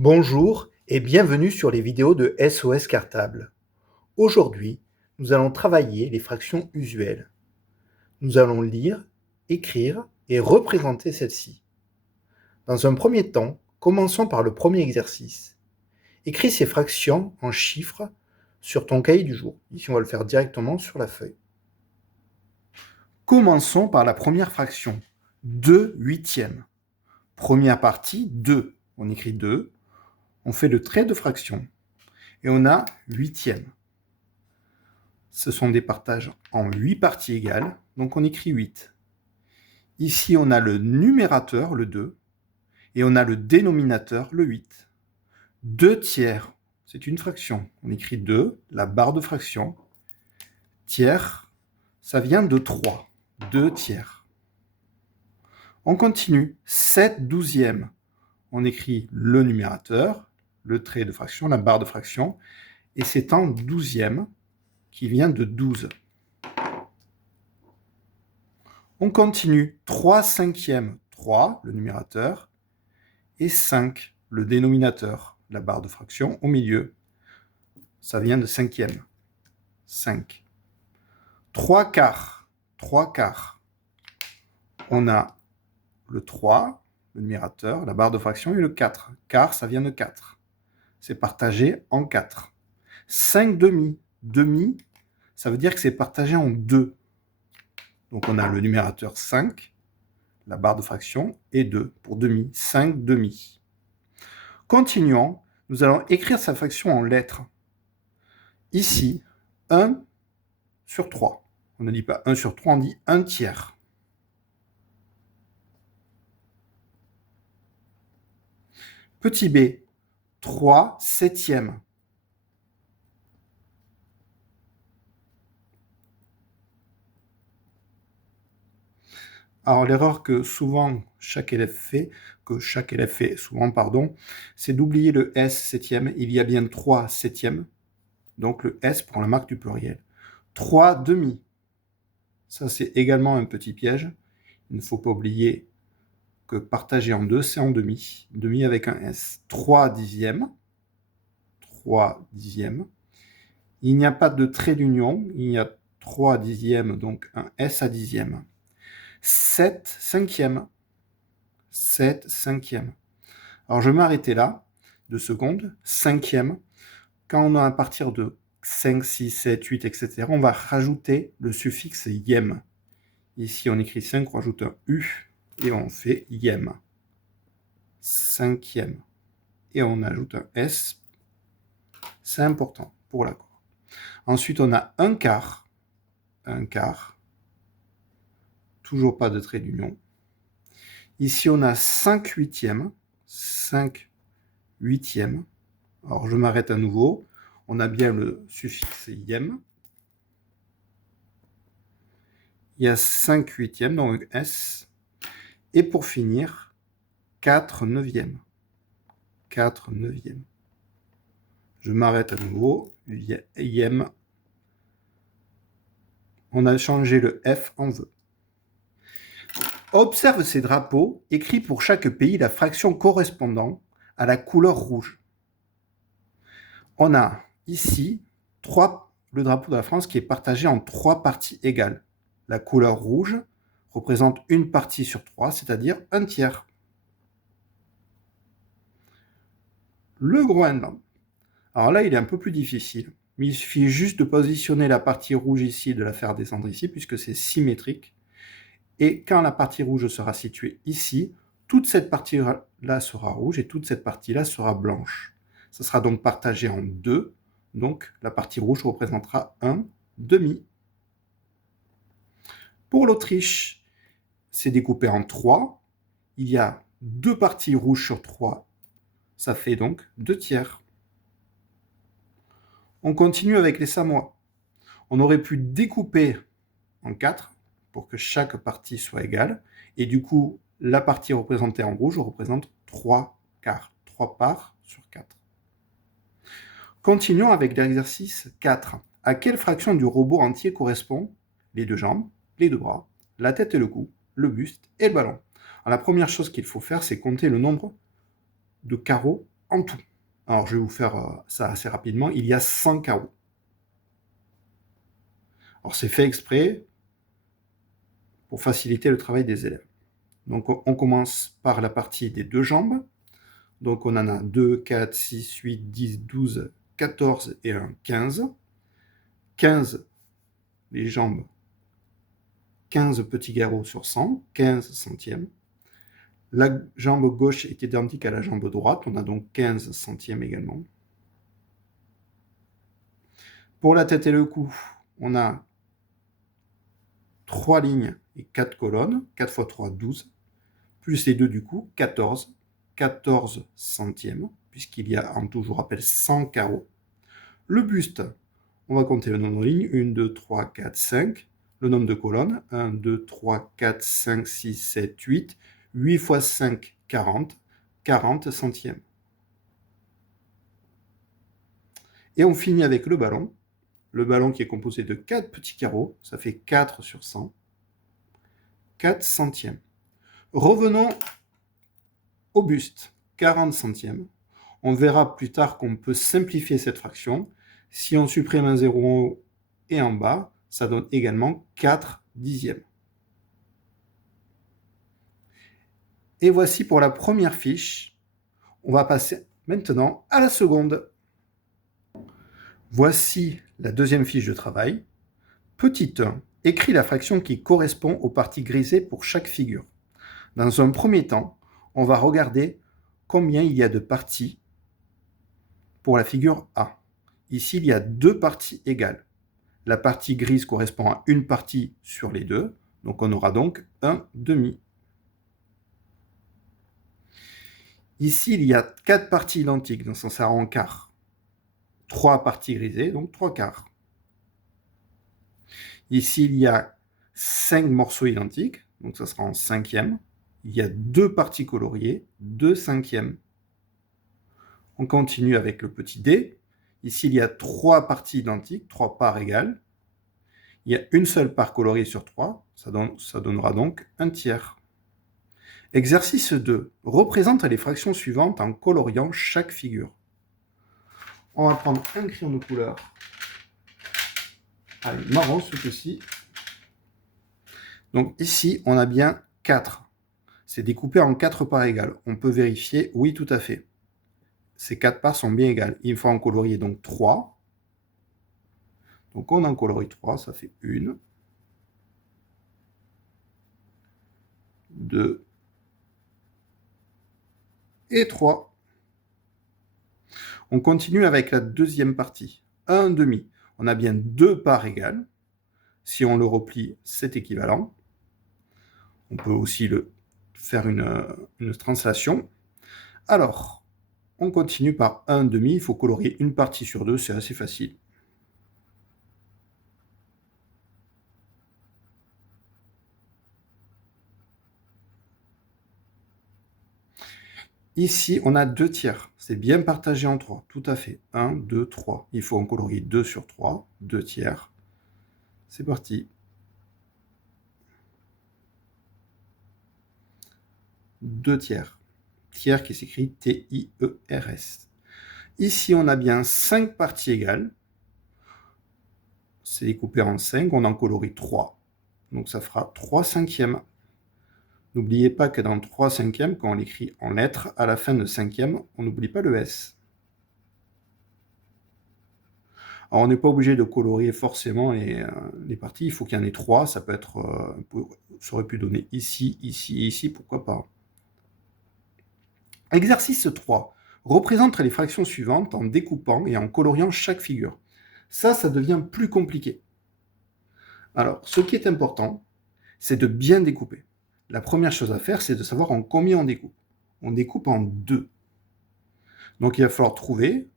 Bonjour et bienvenue sur les vidéos de SOS Cartable. Aujourd'hui, nous allons travailler les fractions usuelles. Nous allons lire, écrire et représenter celles-ci. Dans un premier temps, commençons par le premier exercice. Écris ces fractions en chiffres sur ton cahier du jour. Ici, on va le faire directement sur la feuille. Commençons par la première fraction, 2 huitièmes. Première partie, 2. On écrit 2. On fait le trait de fraction. Et on a huitième. Ce sont des partages en 8 parties égales, donc on écrit 8. Ici, on a le numérateur, le 2, et on a le dénominateur, le 8. 2 tiers, c'est une fraction. On écrit 2, la barre de fraction. Tiers, ça vient de 3. 2 tiers. On continue. 7 douzièmes. On écrit le numérateur, le trait de fraction, la barre de fraction, et c'est en douzième qui vient de 12. On continue. 3 cinquièmes, 3, le numérateur, et 5, le dénominateur, la barre de fraction au milieu. Ça vient de cinquième. 5. 3 quarts, 3 quarts. On a le 3, le numérateur, la barre de fraction, et le 4. Quart, ça vient de 4. C'est partagé en 4. 5 demi. Demi, ça veut dire que c'est partagé en 2. Donc on a le numérateur 5, la barre de fraction, et 2 pour demi. 5 demi. Continuons, nous allons écrire sa fraction en lettres. Ici, 1 sur 3. On ne dit pas 1 sur 3, on dit 1 tiers. Petit b, 3 septièmes. Alors l'erreur que chaque élève fait souvent, c'est d'oublier le S septième. Il y a bien 3 septièmes, donc le S prend la marque du pluriel. 3 demi. Ça, c'est également un petit piège. Il ne faut pas oublier que partager en 2, c'est en demi. Demi avec un S. 3 dixièmes. 3 dixièmes. Il n'y a pas de trait d'union. Il y a 3 dixièmes, donc un S à dixième. 7 cinquièmes. 7 cinquièmes. Alors, je vais m'arrêter là, 2 secondes. Cinquième. Quand on a à partir de 5, 6, 7, 8, etc., on va rajouter le suffixe ième. Ici, on écrit 5, on rajoute un U, et on fait ième. Cinquième. Et on ajoute un S. C'est important pour l'accord. Ensuite, on a un quart. Un quart. Toujours pas de trait d'union. Ici, on a 5 huitièmes. 5 huitièmes. Alors, je m'arrête à nouveau. On a bien le suffixe ième. Il y a 5 huitièmes, donc S. Et pour finir, 4 neuvièmes. 4 neuvièmes. Je m'arrête à nouveau. Ième. On a changé le F en V. Observe ces drapeaux, écris pour chaque pays la fraction correspondant à la couleur rouge. On a ici le drapeau de la France qui est partagé en 3 parties égales. La couleur rouge représente une partie sur 3, c'est-à-dire un tiers. Le Groenland. Alors là, il est un peu plus difficile. Mais il suffit juste de positionner la partie rouge ici et de la faire descendre ici, puisque c'est symétrique. Et quand la partie rouge sera située ici, toute cette partie-là sera rouge et toute cette partie-là sera blanche. Ça sera donc partagé en 2. Donc la partie rouge représentera un demi. Pour l'Autriche, c'est découpé en 3. Il y a 2 parties rouges sur 3. Ça fait donc 2 tiers. On continue avec les Samoa. On aurait pu découper en 4 pour que chaque partie soit égale. Et du coup, la partie représentée en rouge représente 3 quarts. 3 parts sur 4. Continuons avec l'exercice 4. À quelle fraction du robot entier correspond les 2 jambes, les 2 bras, la tête et le cou, le buste et le ballon? Alors, la première chose qu'il faut faire, c'est compter le nombre de carreaux en tout. Alors, je vais vous faire ça assez rapidement. Il y a 100 carreaux. Alors, c'est fait exprès pour faciliter le travail des élèves. Donc, on commence par la partie des deux jambes. Donc, on en a 2, 4, 6, 8, 10, 12, 14 et un 15. 15, les jambes, 15 petits garrots sur 100, 15 centièmes. La jambe gauche est identique à la jambe droite, on a donc 15 centièmes également. Pour la tête et le cou, on a 3 lignes et 4 colonnes, 4 x 3, 12, plus les deux du cou, 14, 14 centièmes, puisqu'il y a en tout, je vous rappelle, 100 carreaux. Le buste, on va compter le nombre de lignes, 1, 2, 3, 4, 5. Le nombre de colonnes, 1, 2, 3, 4, 5, 6, 7, 8. 8 x 5, 40. 40 centièmes. Et on finit avec le ballon. Le ballon qui est composé de 4 petits carreaux, ça fait 4 sur 100. 4 centièmes. Revenons au buste, 40 centièmes. On verra plus tard qu'on peut simplifier cette fraction. Si on supprime un 0 en haut et en bas, ça donne également 4 dixièmes. Et voici pour la première fiche. On va passer maintenant à la seconde. Voici la deuxième fiche de travail. Petit 1, écris la fraction qui correspond aux parties grisées pour chaque figure. Dans un premier temps, on va regarder combien il y a de parties pour la figure A. Ici, il y a 2 parties égales. La partie grise correspond à une partie sur les deux, donc on aura donc un demi. Ici, il y a 4 parties identiques, donc ça sera en quart. 3 parties grisées, donc 3 quarts. Ici, il y a 5 morceaux identiques, donc ça sera en cinquième. Il y a 2 parties coloriées, 2 cinquièmes. On continue avec le petit d. Ici, il y a 3 parties identiques, 3 parts égales. Il y a une seule part coloriée sur 3, ça donnera donc un tiers. Exercice 2. Représente les fractions suivantes en coloriant chaque figure. On va prendre un crayon de couleur. Allez, marron ce coup-ci. Donc ici, on a bien 4. C'est découpé en 4 parts égales. On peut vérifier, oui, tout à fait. Ces 4 parts sont bien égales. Il faut en colorier donc 3. Donc on en colorie 3, ça fait 1, 2 et 3. On continue avec la deuxième partie. 1 demi. On a bien 2 parts égales. Si on le replie, c'est équivalent. On peut aussi faire une translation. Alors, on continue par 1 demi. Il faut colorier une partie sur 2, c'est assez facile. Ici, on a 2 tiers. C'est bien partagé en 3. Tout à fait. 1, 2, 3. Il faut en colorier 2 sur 3. 2 tiers. C'est parti. 2 tiers. Tiers qui s'écrit T-I-E-R-S. Ici, on a bien 5 parties égales. C'est découpé en 5. On en colorie 3. Donc ça fera 3 cinquièmes. N'oubliez pas que dans 3 cinquièmes, quand on l'écrit en lettres, à la fin de cinquième, on n'oublie pas le S. Alors, on n'est pas obligé de colorier forcément les parties. Il faut qu'il y en ait 3. Ça peut être, ça aurait pu donner ici, ici et ici, pourquoi pas. Exercice 3. Représente les fractions suivantes en découpant et en coloriant chaque figure. Ça devient plus compliqué. Alors, ce qui est important, c'est de bien découper. La première chose à faire, c'est de savoir en combien on découpe. On découpe en 2. Donc, il va falloir trouver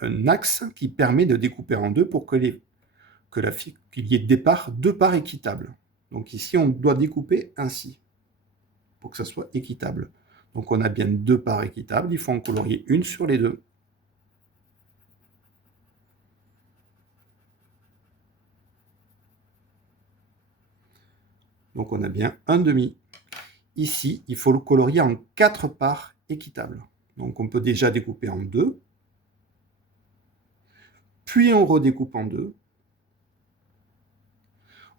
un axe qui permet de découper en 2 pour qu'il y ait 2 parts équitables. Donc ici, on doit découper ainsi, pour que ça soit équitable. Donc on a bien 2 parts équitables, il faut en colorier une sur les 2. Donc on a bien un demi. Ici, il faut le colorier en 4 parts équitables. Donc on peut déjà découper en 2. Puis on redécoupe en 2.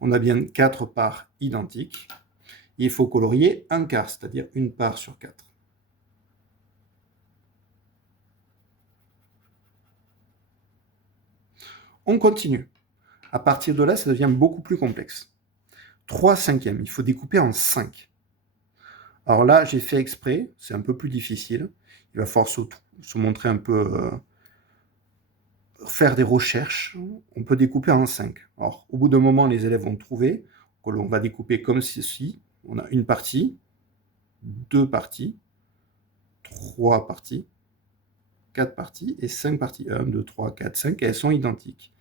On a bien 4 parts identiques. Il faut colorier un quart, c'est-à-dire une part sur 4. On continue. À partir de là, ça devient beaucoup plus complexe. 3 cinquièmes, il faut découper en 5. Alors là, j'ai fait exprès, c'est un peu plus difficile. Il va falloir se montrer un peu, faire des recherches. On peut découper en 5. Alors, au bout d'un moment, les élèves vont trouver que l'on va découper comme ceci. On a une partie, 2 parties, 3 parties, 4 parties et 5 parties. 1, 2, 3, 4, 5, et elles sont identiques.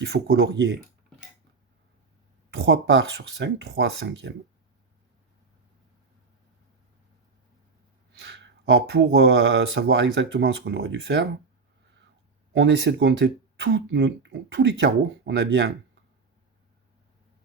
Il faut colorier 3 parts sur 5, 3 cinquièmes. Alors, pour savoir exactement ce qu'on aurait dû faire, on essaie de compter tous les carreaux. On a bien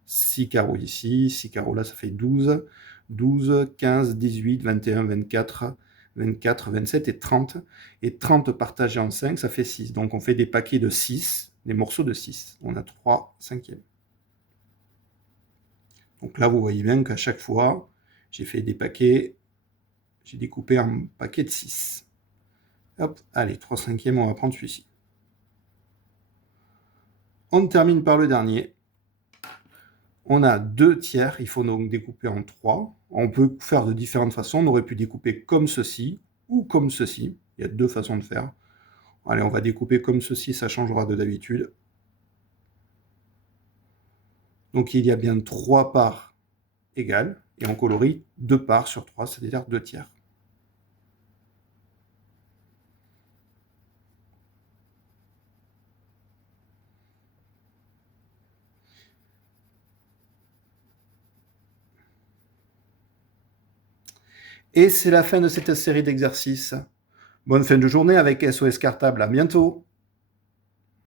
6 carreaux ici, 6 carreaux là, ça fait 12. 12, 15, 18, 21, 24, 24, 27 et 30. Et 30 partagé en 5, ça fait 6. Donc on fait des paquets de 6, des morceaux de 6. On a 3 cinquièmes. Donc là, vous voyez bien qu'à chaque fois, j'ai fait des paquets, j'ai découpé un paquet de 6. Hop, allez, 3 cinquièmes, on va prendre celui-ci. On termine par le dernier. On a 2 tiers, il faut donc découper en 3. On peut faire de différentes façons. On aurait pu découper comme ceci ou comme ceci. Il y a 2 façons de faire. Allez, on va découper comme ceci, ça changera de d'habitude. Donc il y a bien 3 parts égales, et on colorie 2 parts sur 3, c'est-à-dire 2 tiers. Et c'est la fin de cette série d'exercices. Bonne fin de journée avec SOS Cartable, à bientôt!